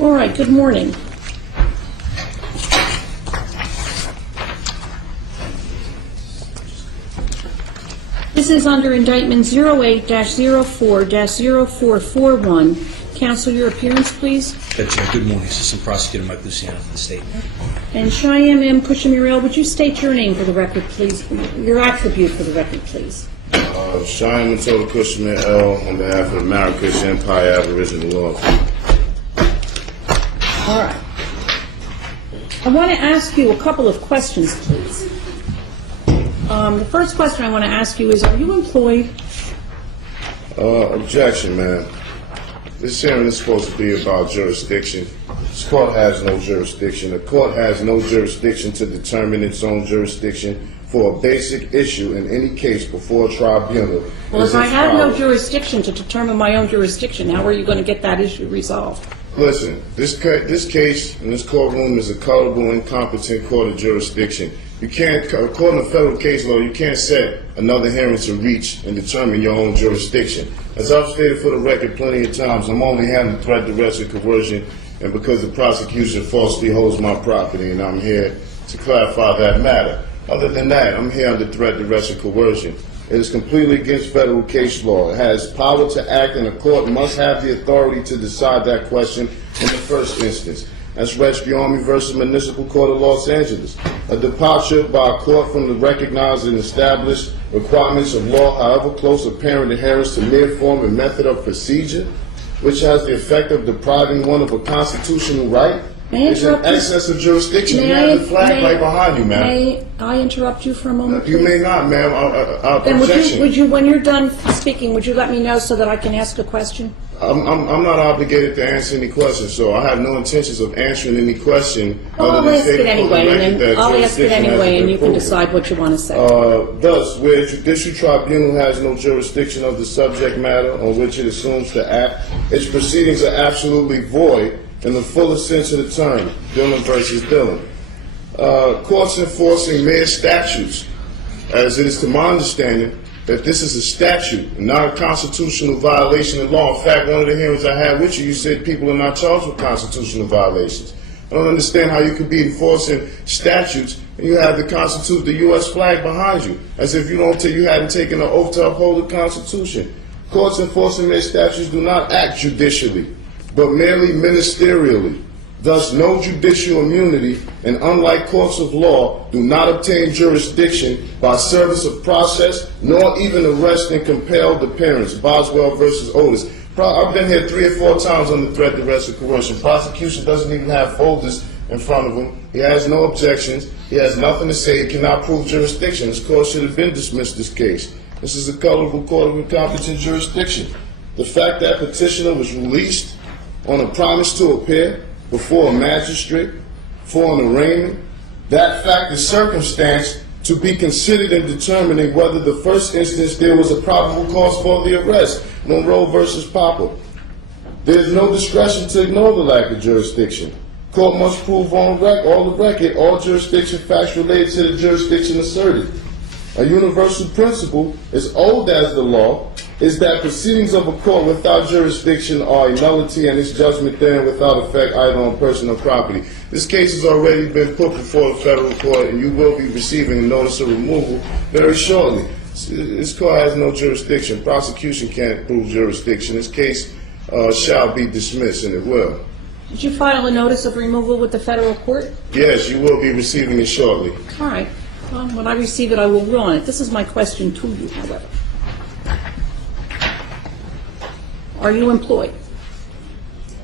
All right, good morning. This is under indictment 08-04-0441. Counsel, your appearance, please. Good morning. Assistant Prosecutor Mike Luciano for the state. And Cheyenne M. Pushamurel, would you state your name for the record, please? Your attribute for the record, please. Cheyenne Pushamurel on behalf of the Marrakush Empire Aboriginal Law. All right. I want to ask you a couple of questions, please. The first question I want to ask you is, are you employed? Objection, ma'am. This hearing is supposed to be about jurisdiction. This court has no jurisdiction. The court has no jurisdiction to determine its own jurisdiction for a basic issue in any case before a tribunal. Well, if I have no jurisdiction to determine my own jurisdiction, how are you going to get that issue resolved? Listen, this case in this courtroom is a colorable, incompetent court of jurisdiction. You can't, according to federal case law, you can't set another hearing to reach and determine your own jurisdiction. As I've stated for the record plenty of times, I'm only handling threat, duress, and coercion, and because the prosecution falsely holds my property, and I'm here to clarify that matter. Other than that, I'm here under threat, duress, and coercion. It is completely against federal case law. It has power to act, and a court must have the authority to decide that question in the first instance. That's Rescue Army versus Municipal Court of Los Angeles. A departure by a court from the recognized and established requirements of law, however close apparent adherence to mere form and method of procedure, which has the effect of depriving one of a constitutional right, is in excess of jurisdiction. You have the flag right behind you, ma'am. May I interrupt you for a moment, please? You may not, ma'am. Then would you, when you're done speaking, would you let me know so that I can ask a question? I'm not obligated to answer any questions, so I have no intentions of answering any question. Well, I'll ask it anyway, and then I'll ask it anyway, and you can decide what you want to say. Thus, where a judicial tribunal has no jurisdiction of the subject matter on which it assumes to act, its proceedings are absolutely void in the fullest sense of the term, Dillon versus Dillon. Courts enforcing mere statutes, as it is to my understanding, that this is a statute and not a constitutional violation of law. In fact, one of the hearings I had with you, you said people are not charged with constitutional violations. I don't understand how you could be enforcing statutes and you have the U.S. flag behind you, as if you hadn't taken an oath to uphold the Constitution. Courts enforcing their statutes do not act judicially, but merely ministerially. Thus, no judicial immunity, and unlike courts of law, do not obtain jurisdiction by service of process, nor even arrest and compelled appearance. Boswell versus Otis. I've been here 3 or 4 times on the threat, duress, and coercion. Prosecution doesn't even have folders in front of him. He has no objections. He has nothing to say. He cannot prove jurisdiction. This court should have been dismissed this case. This is a colorable court of incompetent jurisdiction. The fact that petitioner was released on a promise to appear before a magistrate for an arraignment, that fact is circumstance to be considered in determining whether the first instance there was a probable cause for the arrest. Monroe versus Popper. There is no discretion to ignore the lack of jurisdiction. Court must prove on the record all jurisdiction facts related to the jurisdiction asserted. A universal principle, as old as the law, is that proceedings of a court without jurisdiction are a nullity and its judgment therein without effect either on person or property. This case has already been put before the federal court, and you will be receiving a notice of removal very shortly. This court has no jurisdiction. Prosecution can't prove jurisdiction. This case shall be dismissed, and it will. Did you file a notice of removal with the federal court? Yes, you will be receiving it shortly. All right. Well, when I receive it, I will rule on it. This is my question to you, however. Are you employed?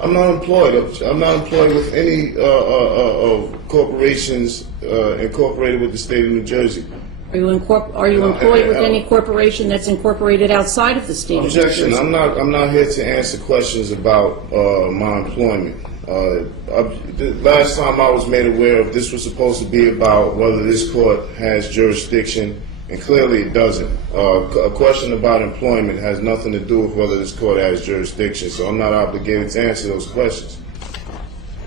I'm not employed. I'm not employed with any corporations incorporated with the state of New Jersey. Are you employed with any corporation that's incorporated outside of the state of New Jersey? Objection. I'm not here to answer questions about my employment. The last time I was made aware of this was supposed to be about whether this court has jurisdiction, and clearly it doesn't. A question about employment has nothing to do with whether this court has jurisdiction, so I'm not obligated to answer those questions.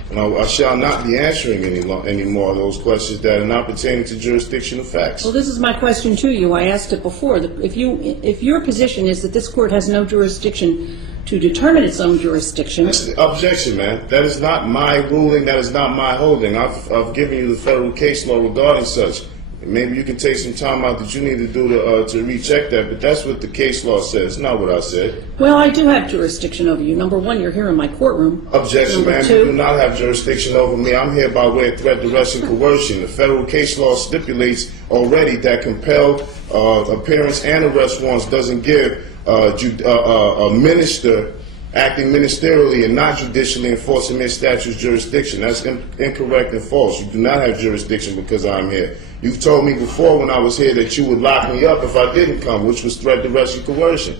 And I shall not be answering any more of those questions that are not pertaining to jurisdictional facts. Well, this is my question to you. I asked it before. If your position is that this court has no jurisdiction to determine its own jurisdiction. Objection, man. That is not my ruling. That is not my holding. I've given you the federal case law regarding such. Maybe you can take some time out that you need to do to recheck that, but that's what the case law says, not what I said. Well, I do have jurisdiction over you. Number one, you're here in my courtroom. Objection, Number ma'am. two, You do not have jurisdiction over me. I'm here by way of threat, duress, and coercion. The federal case law stipulates already that compelled appearance and arrest warrants doesn't give a minister acting ministerially and not judicially enforcing their statute's jurisdiction. That's incorrect and false. You do not have jurisdiction because I'm here. You've told me before when I was here that you would lock me up if I didn't come, which was threat, duress, and coercion.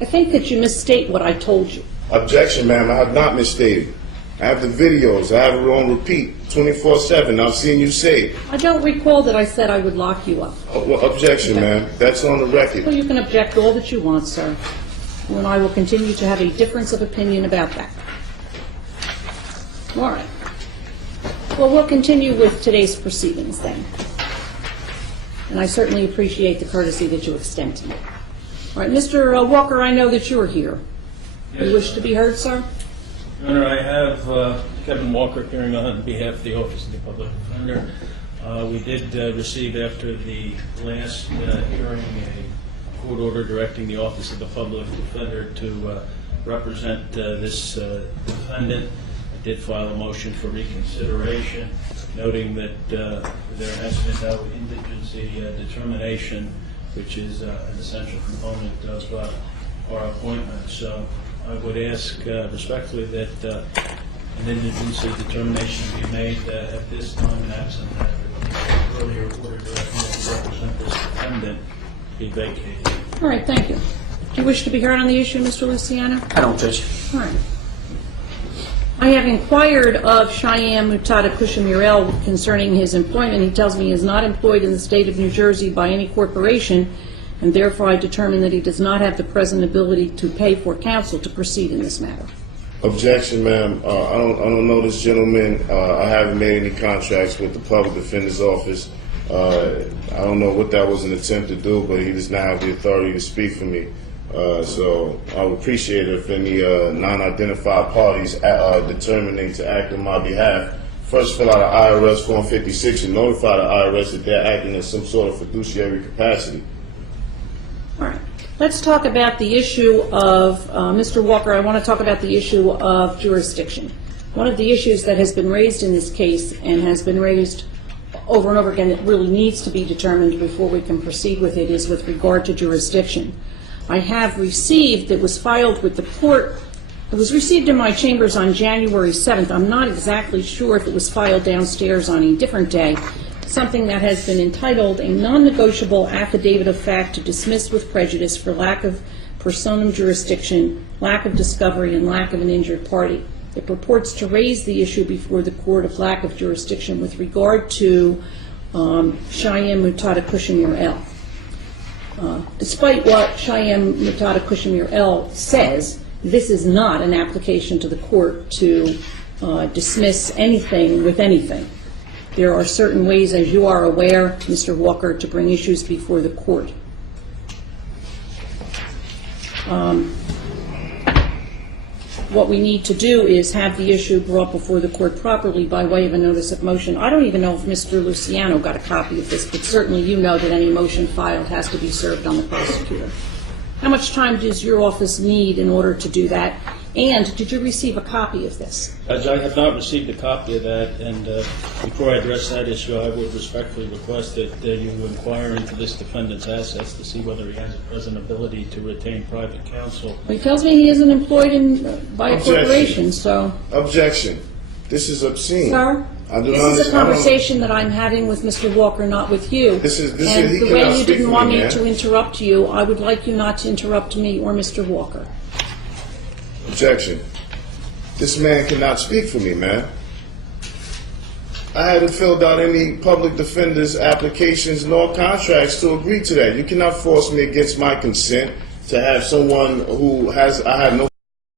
I think that you misstate what I told you. Objection, ma'am. I have not misstated. I have the videos. I have it on repeat 24/7. I've seen you say it. I don't recall that I said I would lock you up. Objection, ma'am. That's on the record. Well, you can object all that you want, sir. And I will continue to have a difference of opinion about that. All right. Well, we'll continue with today's proceedings then. And I certainly appreciate the courtesy that you extend to me. All right, Mr. Walker, I know that you're here. Yes. You wish to be heard, sir? Your Honor, I have Kevin Walker appearing on behalf of the Office of the Public Defender. We did receive after the last hearing a court order directing the Office of the Public Defender to represent this defendant. I did file a motion for reconsideration, noting that there has been no indigency determination, which is an essential component of our appointment. So I would ask respectfully that an indigency determination be made at this time, and absent that the earlier order directing me to represent this defendant be vacated. All right, thank you. Do you wish to be heard on the issue, Mr. Luciano? I don't, Judge. All right. I have inquired of Cheyenne Mutada Kushamirel concerning his employment. He tells me he is not employed in the state of New Jersey by any corporation, and therefore I determine that he does not have the present ability to pay for counsel to proceed in this matter. Objection, ma'am. I don't know this gentleman. I haven't made any contracts with the Public Defender's Office. I don't know what that was an attempt to do, but he does not have the authority to speak for me. So I would appreciate it if any non-identified parties determining to act on my behalf first fill out an IRS Form 56 and notify the IRS that they're acting in some sort of fiduciary capacity. All right. Let's talk about the issue of, Mr. Walker, I want to talk about the issue of jurisdiction. One of the issues that has been raised in this case and has been raised over and over again that really needs to be determined before we can proceed with it is with regard to jurisdiction. I have received, it was filed with the court, it was received in my chambers on January 7th. I'm not exactly sure if it was filed downstairs on a different day, something that has been entitled a non-negotiable affidavit of fact to dismiss with prejudice for lack of personam jurisdiction, lack of discovery, and lack of an injured party. It purports to raise the issue before the court of lack of jurisdiction with regard to Cheyenne Mutada Kushmir L. Despite what Cheyenne Mutada Kushmir L says, this is not an application to the court to dismiss anything with anything. There are certain ways, as you are aware, Mr. Walker, to bring issues before the court. What we need to do is have the issue brought before the court properly by way of a notice of motion. I don't even know if Mr. Luciano got a copy of this, but certainly you know that any motion filed has to be served on the prosecutor. How much time does your office need in order to do that? And did you receive a copy of this? Judge, I have not received a copy of that, and before I address that issue, I would respectfully request that you inquire into this defendant's assets to see whether he has a present ability to retain private counsel. Well, he tells me he isn't employed by a corporation, so... Objection. This is obscene. Sir, this is a conversation that I'm having with Mr. Walker, not with you. And the way you didn't want me to interrupt you, I would like you not to interrupt me or Mr. Walker. Objection. This man cannot speak for me, man. I haven't filled out any public defender's applications nor contracts to agree to that. You cannot force me against my consent to have someone who has, I have no